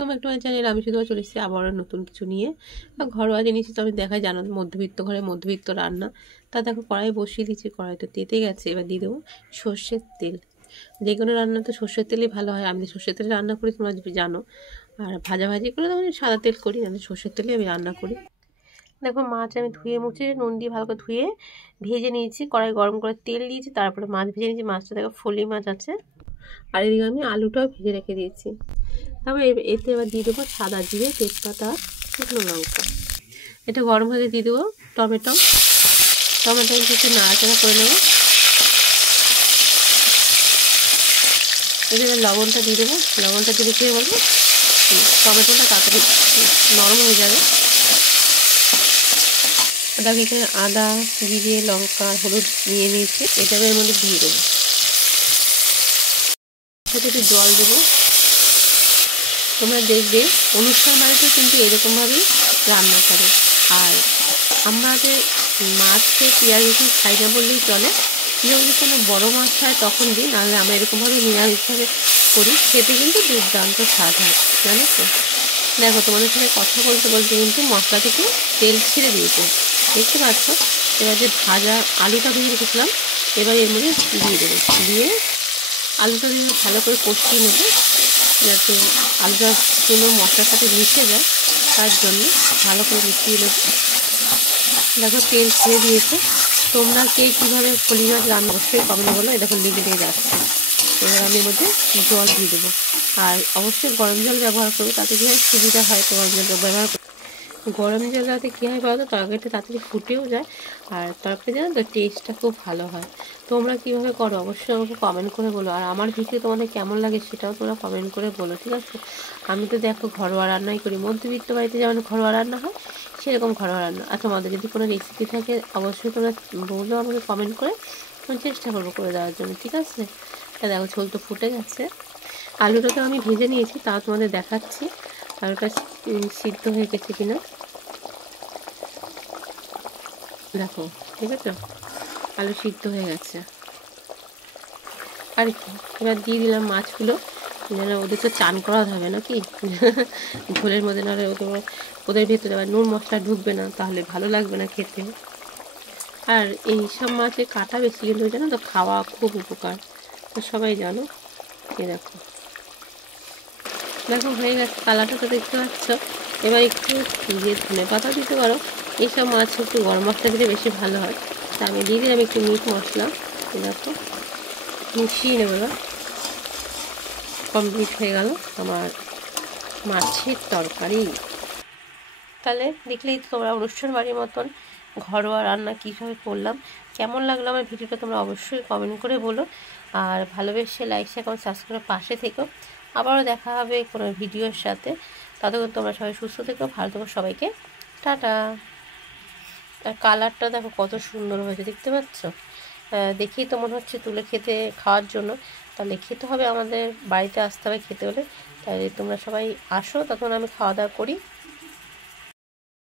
একটু চ্যানেল আমি শুধু চলে এসেছি আবারও নতুন কিছু নিয়ে। ঘরোয়া জিনিস তো আমি দেখাই, জানো মধ্যবিত্ত ঘরে মধ্যবিত্ত রান্না। তা দেখো কড়াই বসিয়ে দিচ্ছি, কড়াই তো তেতে গেছে। এবার দিয়ে দেবো সর্ষের তেল। যে কোনো রান্না তো সর্ষের তেলই ভালো হয়। আমি সর্ষের তেলে রান্না করি, তোমরা জানো। আর ভাজাভাজি করে তো আমি সাদা তেল করি, আমি সর্ষের তেলে আমি রান্না করি। দেখো মাছ আমি ধুয়ে মুছে নুন দিয়ে ভালো করে ধুয়ে ভেজে নিয়েছি। কড়াই গরম করে তেল দিয়েছি, তারপরে মাছ ভেজে নিয়েছি। মাছটা দেখো ফলি মাছ আছে। আর এদিকে আমি আলুটাও ভেজে রেখে দিয়েছি। তারপর এতে এবার দিয়ে দেবো সাদা জিরে, তেজপাতা, শুকনো লঙ্কা। এটা গরম হয়ে দিয়ে দেবো টমেটো কিছু নাড়াচাড়া করে নেবো। এবার লবণটা দিয়ে দেবো। লবণটা দিলে খেয়ে বলবো টমেটোটা তাড়াতাড়ি নরম হয়ে যাবে। দেখো এখানে আদা, জিরে, লঙ্কা, হলুদ নিয়ে নিয়েছি। এটা এর মধ্যে দিয়ে দেবো। সাথে একটু জল দেবো। তোমরা দেখবে অনুষ্ঠান বাড়িতেও কিন্তু এরকমভাবেই রান্না করে। আর আমরা যে মাছে পেঁয়াজ রসুন খাই না বললেই চলে। যদি কোনো বড়ো মাছ হয় তখন দিই, নাহলে আমরা এরকমভাবে নিরামিষভাবে করি। খেতে কিন্তু দুর্দান্ত স্বাদ হয়, জানো তো। দেখো তোমাদের সাথে কথা বলতে বলতে কিন্তু মশলা থেকে তেল ছেড়ে দিয়েছে, দেখতে পাচ্ছ। এবার যে ভাজা আলুটা ভেজে রেখেছিলাম, এবার এর মধ্যে দিয়ে দেবো। দিয়ে আলুটা দিয়ে ভালো করে কষিয়ে নেবো, যাতে আলুটা সুন্দর মশলার সাথে মিশে যায়। তার জন্য ভালো করে মিশিয়ে নেব। দেখো তেল ছেড়ে দিয়েছে। তোমরা কে কীভাবে ফলি মাছ রান্না অবশ্যই কমেন্ট বলো। এই দেখো লেগে লেগে যাচ্ছে। এবার আমি এর মধ্যে জল দিয়ে দেবো। আর অবশ্যই গরম জল ব্যবহার করবো, তাতে কী হয় সুবিধা হয়। তো গরম জল ব্যবহার গরম জলটাতে কী হয় বলো তো, তরকারিটা তাড়াতাড়ি ফুটেও যায়। আর তরকারি জানো তো টেস্টটা খুব ভালো হয়। তোমরা কীভাবে করো অবশ্যই আমাকে কমেন্ট করে বলো। আর আমার ভিডিও তোমাদের কেমন লাগে সেটাও তোমরা কমেন্ট করে বলো, ঠিক আছে। আমি তো দেখো ঘরোয়া রান্নাই করি। মধ্যবিত্ত বাড়িতে যেমন ঘরোয়া রান্না হয়, সেরকম ঘরোয়া রান্না। আর তোমাদের যদি কোনো রেসিপি থাকে অবশ্যই তোমরা বলো আমাকে কমেন্ট করে, আমি চেষ্টা করবো করে দেওয়ার জন্য, ঠিক আছে। দেখো ঝোল তো ফুটে গেছে। আলুটা তো আমি ভেজে নিয়েছি, তাও তোমাদের দেখাচ্ছি আলুটা সিদ্ধ হয়ে গেছে কিনা। দেখো দেখেছো আলু সিদ্ধ হয়ে গেছে। আর কি, এবার দিয়ে দিলাম মাছগুলো। যেন ওদের তো চান করা হবে নাকি ঝোলের মধ্যে, নাহলে ওদের ভেতরে আবার নুন মশলা ঢুকবে না, তাহলে ভালো লাগবে না খেতে। আর এই সব মাছে কাটা বেশি, কিন্তু জানো তো খাওয়া খুব উপকার, তো সবাই জানো। দেখো দেখো হয়ে গেছে, কালারটা তো দেখতে পাচ্ছ। এবার একটু দিয়ে ধনে পাতা দিতে পারো। এইসব মাছ একটু গরম মশলা দিলে বেশি ভালো হয়। তা আমি দিয়ে দিলাম একটু মিট মশলা। দেখো মিশিয়ে নেবো। এবার কমপ্লিট হয়ে গেল আমার মাছের তরকারি। তাহলে দেখলেই তোমরা অনুষ্ঠান বাড়ির মতন ঘরোয়া রান্না কীভাবে করলাম। কেমন লাগলো আমার ভিডিওটা তোমরা অবশ্যই কমেন্ট করে বলো। আর ভালোবেসে লাইক শেয়ার কমেন্ট সাবস্ক্রাইব পাশে থেকো। আবারও দেখা হবে কোনো ভিডিওর সাথে। ততক্ষণ তোমরা সবাই সুস্থ থেকো, ভালো থেকো। সবাইকে টাটা। আর কালারটা দেখো কত সুন্দর হয়েছে, দেখতে পাচ্ছ। দেখেই তো মনে হচ্ছে তুলে খেতে খাওয়ার জন্য। তাহলে খেতে হবে, আমাদের বাড়িতে আসতে হবে খেতে হলে। তাই তোমরা সবাই আসো, তখন আমি খাওয়া দাওয়া করি।